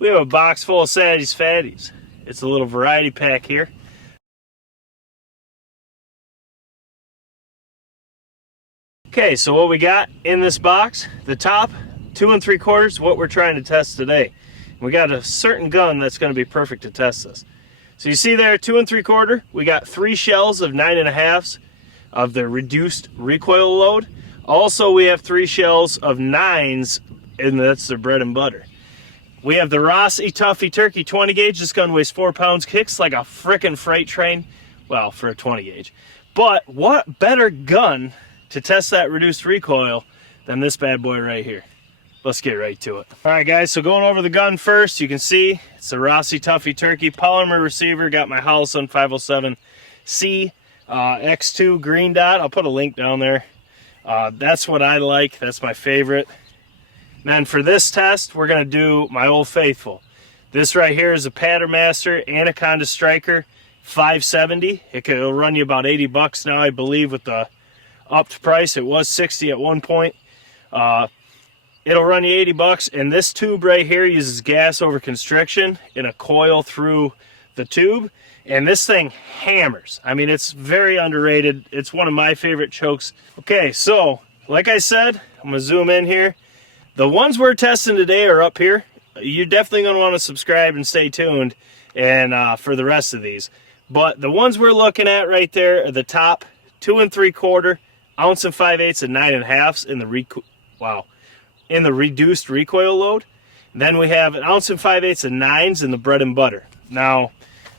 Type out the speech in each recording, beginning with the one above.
We have a box full of satties fatties. It's a little variety pack here. Okay, so what we got in this box, the top 2 3/4, what we're trying to test today. We got a certain gun that's going to be perfect to test this. So you see there, 2 3/4, we got 3 shells of 9 1/2 of the reduced recoil load. Also, we have 3 shells of 9s, and that's their bread and butter. We have the Rossi Tuffy Turkey 20 gauge. This gun weighs 4 pounds, kicks like a frickin' freight train. Well, for a 20 gauge. But what better gun to test that reduced recoil than this bad boy right here? Let's get right to it. All right, guys, so going over the gun first, you can see it's the Rossi Tuffy Turkey polymer receiver. Got my Holosun 507C X2 green dot. I'll put a link down there. That's what I like. That's my favorite. Then for this test, we're going to do my Old Faithful. This right here is a Patternmaster Anaconda Striker 570. It'll run you about 80 bucks now, I believe, with the upped price. It was 60 at one point. It'll run you 80 bucks, and this tube right here uses gas over constriction in a coil through the tube, and this thing hammers. I mean, it's very underrated. It's one of my favorite chokes. Okay, so like I said, I'm gonna zoom in here. The ones we're testing today are up here. You're definitely gonna want to subscribe and stay tuned and for the rest of these. But the ones we're looking at right there are the top 2 3/4 ounce and 5/8 and 9 1/2 in the reduced recoil load. And then we have an ounce and 5/8 and 9s in the bread and butter. Now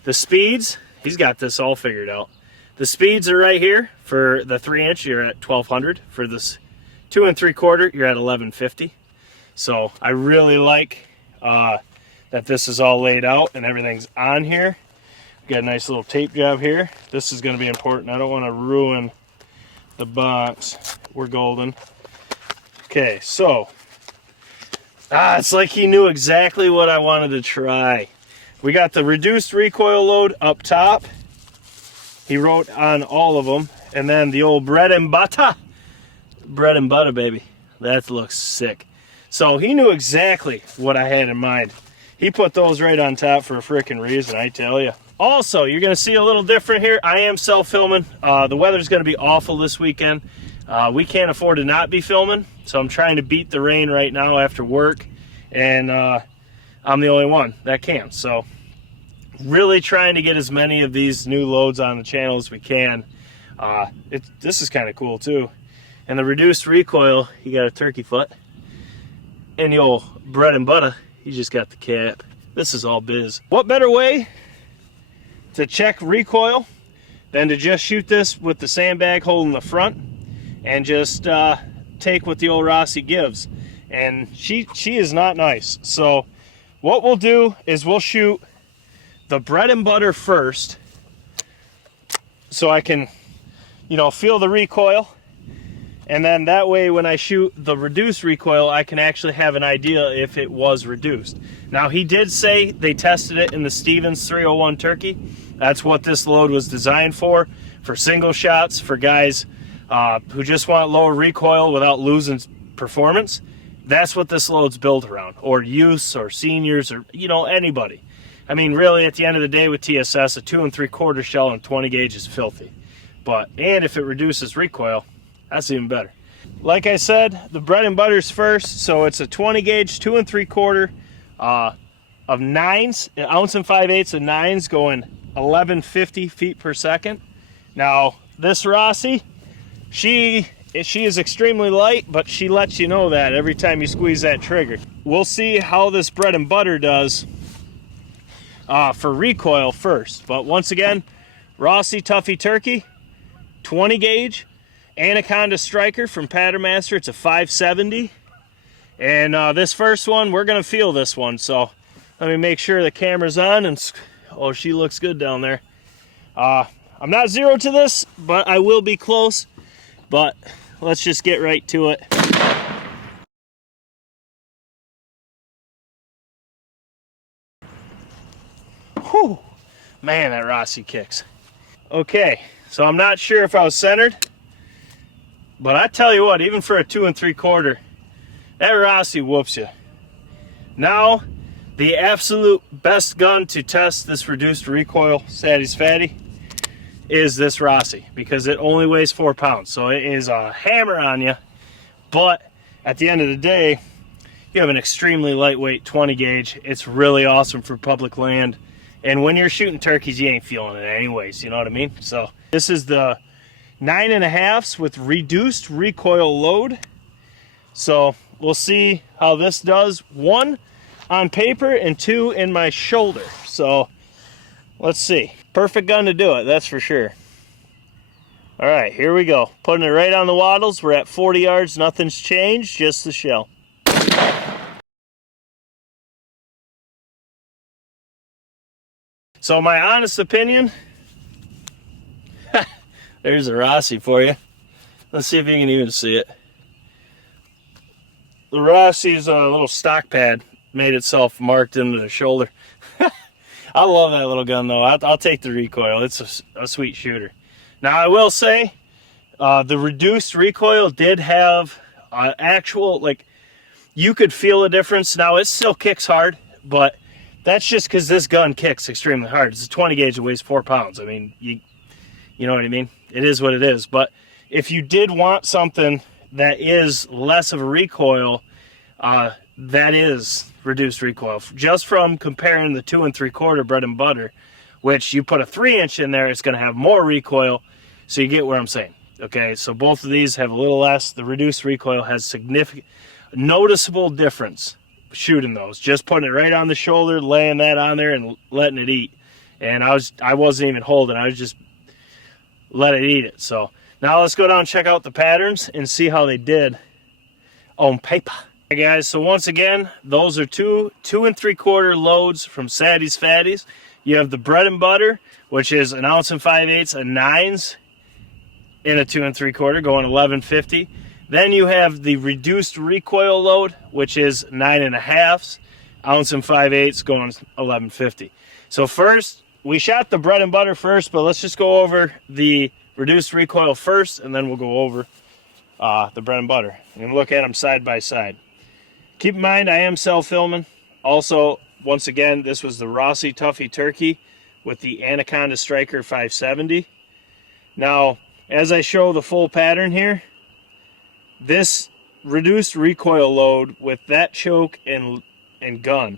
the speeds, he's got this all figured out. The speeds are right here. For the 3-inch, you're at 1200. For this 2 3/4, you're at 1150. So I really like that this is all laid out and everything's on here. Got a nice little tape job here. This is going to be important. I don't want to ruin the box. We're golden. Okay, so it's like he knew exactly what I wanted to try. We got the reduced recoil load up top. He wrote on all of them. And then the old bread and butter. Bread and butter, baby. That looks sick. So he knew exactly what I had in mind. He put those right on top for a freaking reason, I tell you. Also, you're going to see a little different here. I am self-filming. The weather's going to be awful this weekend. We can't afford to not be filming, so I'm trying to beat the rain right now after work, and I'm the only one that can. So really trying to get as many of these new loads on the channel as we can. This is kind of cool too. And the reduced recoil, you got a turkey foot. And the old bread and butter, you just got the cap. This is all biz. What better way to check recoil than to just shoot this with the sandbag hole in the front and just take what the old Rossi gives. And she is not nice. So what we'll do is we'll shoot the bread and butter first so I can, you know, feel the recoil. And then that way when I shoot the reduced recoil, I can actually have an idea if it was reduced. Now he did say they tested it in the Stevens 301 Turkey. That's what this load was designed for single shots, for guys who just want lower recoil without losing performance. That's what this load's built around, or youths or seniors or, you know, anybody. I mean, really at the end of the day with TSS, a 2 3/4 shell and 20 gauge is filthy. And if it reduces recoil, that's even better. Like I said, the bread and butter's first, so it's a 20 gauge 2 3/4 of 9s, an ounce and 5/8 of 9s going 1150 feet per second. Now this Rossi, she is extremely light, but she lets you know that every time you squeeze that trigger. We'll see how this bread and butter does for recoil first. But once again, Rossi Tuffy Turkey, 20 gauge, Anaconda Striker from Patternmaster. It's a 570. And this first one, we're going to feel this one. So let me make sure the camera's on. And oh, she looks good down there. I'm not zero to this, but I will be close. But let's just get right to it. Whew. Man, that Rossi kicks. Okay, so I'm not sure if I was centered, but I tell you what, even for a 2 3/4, that Rossi whoops you. Now, The absolute best gun to test this reduced recoil Satties Fatty is this Rossi, because it only weighs 4 pounds. So it is a hammer on you, but at the end of the day, you have an extremely lightweight 20 gauge. It's really awesome for public land. And when you're shooting turkeys, you ain't feeling it anyways, you know what I mean? So this is the 9.5s with reduced recoil load. So we'll see how this does. 1 on paper and 2 in my shoulder. So let's see. Perfect gun to do it, that's for sure. All right, here we go. Putting it right on the wattles. We're at 40 yards, nothing's changed, just the shell. So my honest opinion, there's a Rossi for you. Let's see if you can even see it. The Rossi's little stock pad made itself marked into the shoulder. I love that little gun though. I'll take the recoil. It's a sweet shooter. Now I will say, the reduced recoil did have actual, like, you could feel a difference. Now it still kicks hard, but that's just because this gun kicks extremely hard. It's a 20 gauge that weighs 4 pounds. I mean, you know what I mean? It is what it is. But if you did want something that is less of a recoil, that is reduced recoil. Just from comparing the 2 3/4 bread and butter, which you put a 3-inch in there, it's going to have more recoil. So you get where I'm saying. Okay, so both of these have a little less. The reduced recoil has significant, noticeable difference shooting those. Just putting it right on the shoulder, laying that on there and letting it eat. And I wasn't even holding, I was just let it eat it. So now let's go down and check out the patterns and see how they did on paper. Hey guys, so once again, those are 2 3/4 loads from Satties Fatties. You have the bread and butter, which is 1 5/8 ounce of 9s in a 2 3/4 going 1150. Then you have the reduced recoil load, which is 9.5 ounce 5/8 going 1150. So first, we shot the bread and butter first, but let's just go over the reduced recoil first, and then we'll go over the bread and butter and look at them side by side. Keep in mind, I am self-filming. Also, once again, this was the Rossi Tuffy turkey with the Anaconda Striker 570. Now, as I show the full pattern here, this reduced recoil load with that choke and gun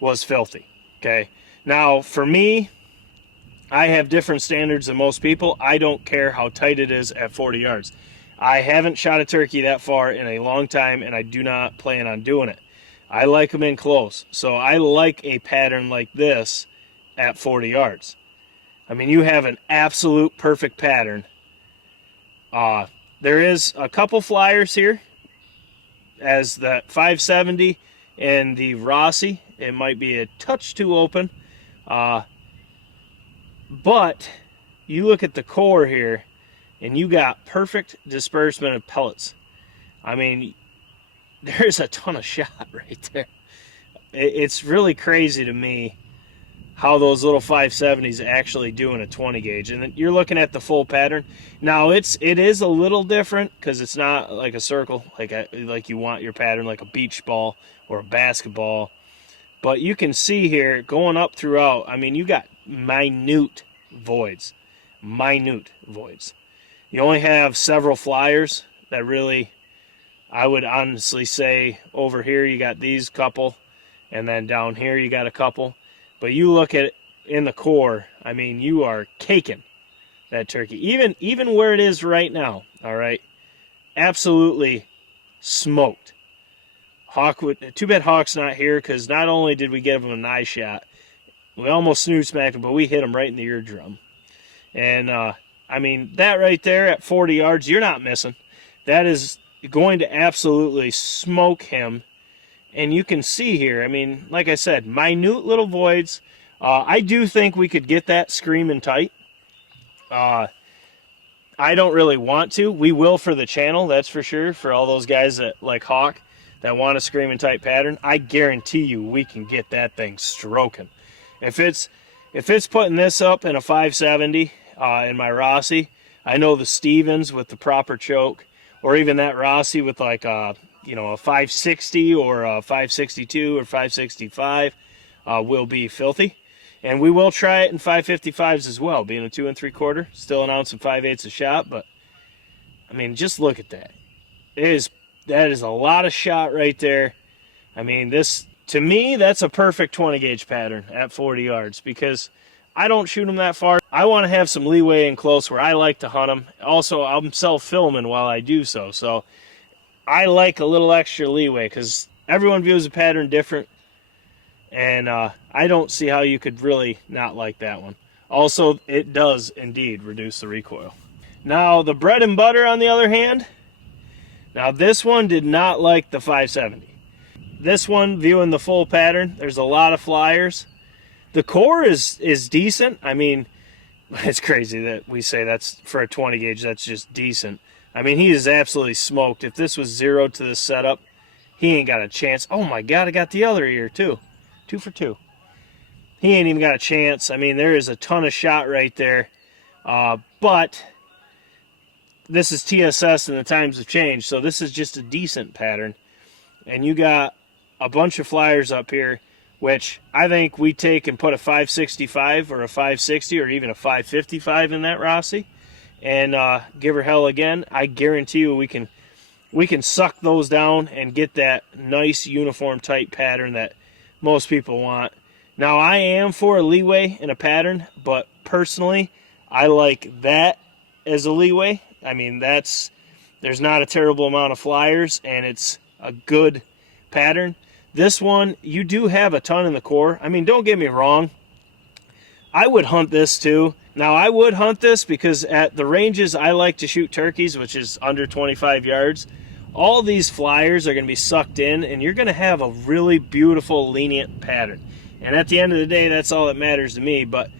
was filthy. Okay, now for me, I have different standards than most people. I don't care how tight it is at 40 yards. I haven't shot a turkey that far in a long time, and I do not plan on doing it. I like them in close, so I like a pattern like this at 40 yards. I mean, you have an absolute perfect pattern. There is a couple flyers here, as the 570 and the Rossi. It might be a touch too open, but you look at the core here, and you got perfect disbursement of pellets. I mean, there's a ton of shot right there. It's really crazy to me how those little 570s actually do in a 20 gauge. And you're looking at the full pattern. Now it is a little different because it's not like a circle, like you want your pattern, like a beach ball or a basketball. But you can see here going up throughout, I mean, you got minute voids. You only have several flyers that really, I would honestly say, over here you got these couple, and then down here you got a couple. But you look at it in the core, I mean, you are caking that turkey. Even where it is right now, all right, absolutely smoked. Too bad Hawk's not here, because not only did we give him an eye shot, we almost snooze smacked him, but we hit him right in the eardrum. And, I mean, that right there at 40 yards, you're not missing. That is going to absolutely smoke him. And you can see here, I mean, like I said, minute little voids. I do think we could get that screaming tight. I don't really want to. We will for the channel, that's for sure. For all those guys that like Hawk, that want a screaming tight pattern, I guarantee you we can get that thing stroking. If it's putting this up in a 570 in my Rossi, I know the Stevens with the proper choke, or even that Rossi with like you know, a 560 or a 562 or 565 will be filthy. And we will try it in 555s as well, being a 2 3/4, still an ounce and 5/8 a shot. But I mean, just look at that. That is a lot of shot right there. I mean, this, to me, that's a perfect 20 gauge pattern at 40 yards, because I don't shoot them that far. I want to have some leeway in close where I like to hunt them. Also, I'm self-filming while I do so. So I like a little extra leeway because everyone views a pattern different. And I don't see how you could really not like that one. Also, it does indeed reduce the recoil. Now, the bread and butter, on the other hand, now this one did not like the 570. This one, viewing the full pattern, there's a lot of flyers. The core is decent. I mean, it's crazy that we say that's for a 20 gauge, that's just decent. I mean, he is absolutely smoked. If this was 0 to this setup, he ain't got a chance. Oh my God, I got the other ear too. 2 for 2. He ain't even got a chance. I mean, there is a ton of shot right there. But this is TSS and the times have changed, so this is just a decent pattern. And you got a bunch of flyers up here, which I think we take and put a 565 or a 560 or even a 555 in that Rossi, and give her hell again. I guarantee you we can suck those down and get that nice uniform tight pattern that most people want. Now, I am for a leeway in a pattern, but personally, I like that as a leeway. I mean, there's not a terrible amount of flyers, and it's a good pattern. This one, you do have a ton in the core. I mean, don't get me wrong. I would hunt this too. Now, I would hunt this because at the ranges I like to shoot turkeys, which is under 25 yards, all these flyers are going to be sucked in, and you're going to have a really beautiful, lenient pattern. And at the end of the day, that's all that matters to me. But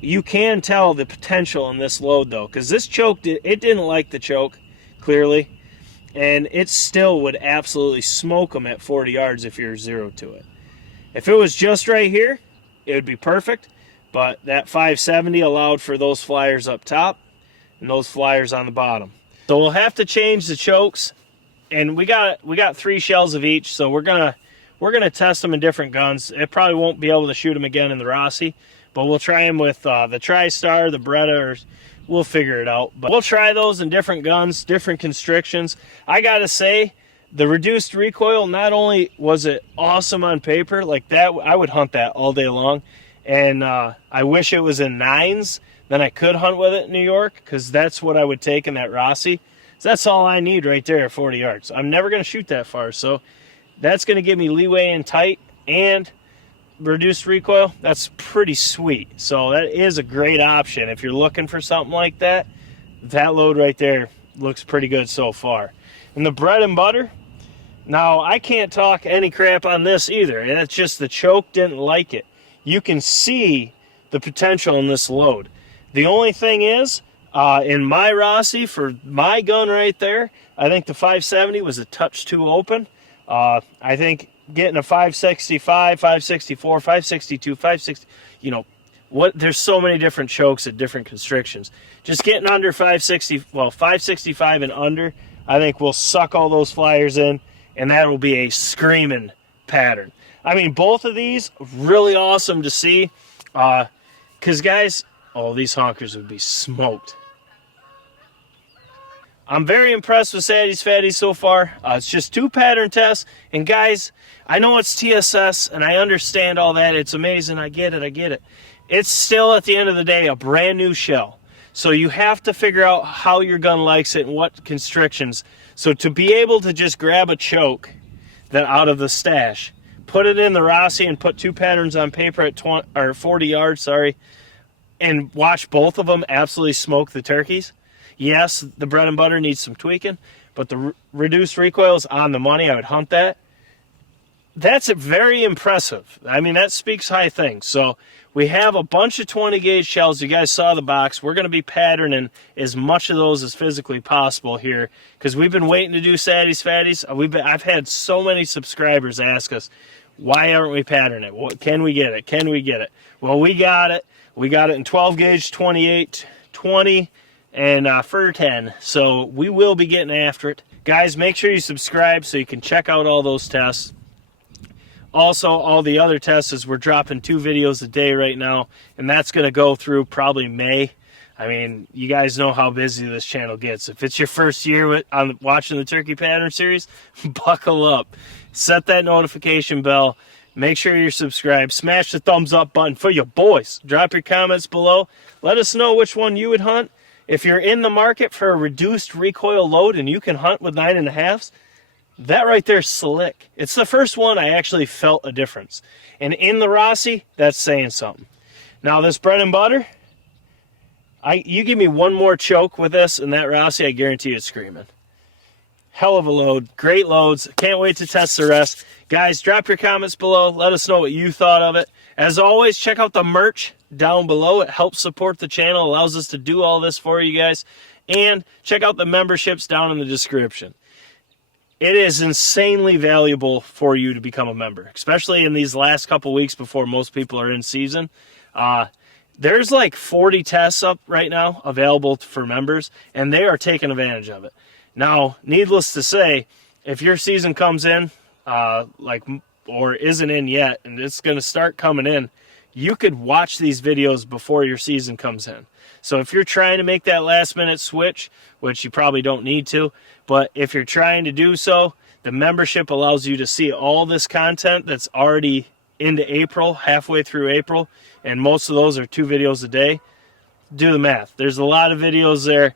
you can tell the potential in this load, though, because this choke, it didn't like the choke, clearly. And it still would absolutely smoke them at 40 yards if you're 0 to it. If it was just right here, it would be perfect. But that 570 allowed for those flyers up top and those flyers on the bottom. So we'll have to change the chokes. And we got 3 shells of each, so we're gonna test them in different guns. It probably won't be able to shoot them again in the Rossi, but we'll try them with the TriStar, the Beretta, or we'll figure it out. But we'll try those in different guns, different constrictions. I gotta say, the reduced recoil, not only was it awesome on paper, like that, I would hunt that all day long. And I wish it was in 9s, then I could hunt with it in New York, because that's what I would take in that Rossi. That's all I need right there at 40 yards. I'm never going to shoot that far, so that's going to give me leeway in tight and reduced recoil. That's pretty sweet. So that is a great option. If you're looking for something like that, that load right there looks pretty good so far. And the bread and butter, now I can't talk any crap on this either, and it's just the choke didn't like it. You can see the potential in this load. The only thing is, in my Rossi, for my gun right there, I think the 570 was a touch too open. I think getting a 565, 564, 562, 560, you know, there's so many different chokes at different constrictions. Just getting under 560, well, 565 and under, I think we'll suck all those flyers in, and that will be a screaming pattern. I mean, both of these, really awesome to see. Because, guys, oh, these honkers would be smoked. I'm very impressed with Satties Fatties so far. It's just 2 pattern tests. And guys, I know it's TSS, and I understand all that. It's amazing. I get it. It's still, at the end of the day, a brand new shell. So you have to figure out how your gun likes it and what constrictions. So to be able to just grab a choke that out of the stash, put it in the Rossi and put 2 patterns on paper at 40 yards, and watch both of them absolutely smoke the turkeys. Yes, the bread and butter needs some tweaking, but the reduced recoil is on the money. I would hunt that. That's very impressive. I mean, that speaks high things. So we have a bunch of 20 gauge shells. You guys saw the box. We're going to be patterning as much of those as physically possible here, because we've been waiting to do Satties Fatties. I've had so many subscribers ask us, why aren't we patterning it? Can we get it? Can we get it? Well, we got it. We got it in 12 gauge, 28, 20, and for 10. So we will be getting after it. Guys, make sure you subscribe so you can check out all those tests. Also, all the other tests is we're dropping 2 videos a day right now, and that's going to go through probably May. I mean, you guys know how busy this channel gets. If it's your first year on watching the Turkey Pattern Series, buckle up. Set that notification bell. Make sure you're subscribed. Smash the thumbs up button for your boys. Drop your comments below. Let us know which one you would hunt. If you're in the market for a reduced recoil load and you can hunt with 9.5s, that right there is slick. It's the first one I actually felt a difference. And in the Rossi, that's saying something. Now this bread and butter, you give me one more choke with this and that Rossi, I guarantee it's screaming. Hell of a load. Great loads. Can't wait to test the rest. Guys, drop your comments below. Let us know what you thought of it. As always, check out the merch down below. It helps support the channel, allows us to do all this for you guys. And check out the memberships down in the description. It is insanely valuable for you to become a member, especially in these last couple weeks before most people are in season. There's like 40 tests up right now available for members, and they are taking advantage of it. Now, needless to say, if your season comes in, or isn't in yet, and it's going to start coming in, you could watch these videos before your season comes in. So if you're trying to make that last minute switch, which you probably don't need to, but if you're trying to do so, the membership allows you to see all this content that's already into April, halfway through April, and most of those are 2 videos a day. Do the math. There's a lot of videos there.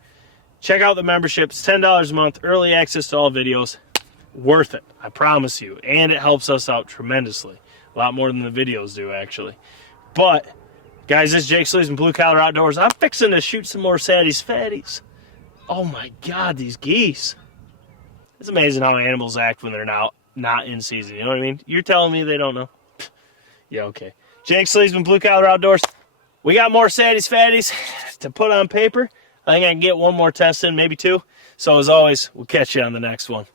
Check out the memberships, $10 a month, early access to all videos. Worth it, I promise you. And it helps us out tremendously. A lot more than the videos do, actually. But, guys, this is Jake Sleeves from Blue Collar Outdoors. I'm fixing to shoot some more satties, fatties. Oh my God, these geese. It's amazing how animals act when they're not in season. You know what I mean? You're telling me they don't know? Yeah, okay. Jake Sleeves from Blue Collar Outdoors. We got more satties, fatties to put on paper. I think I can get one more test in, maybe 2. So as always, we'll catch you on the next one.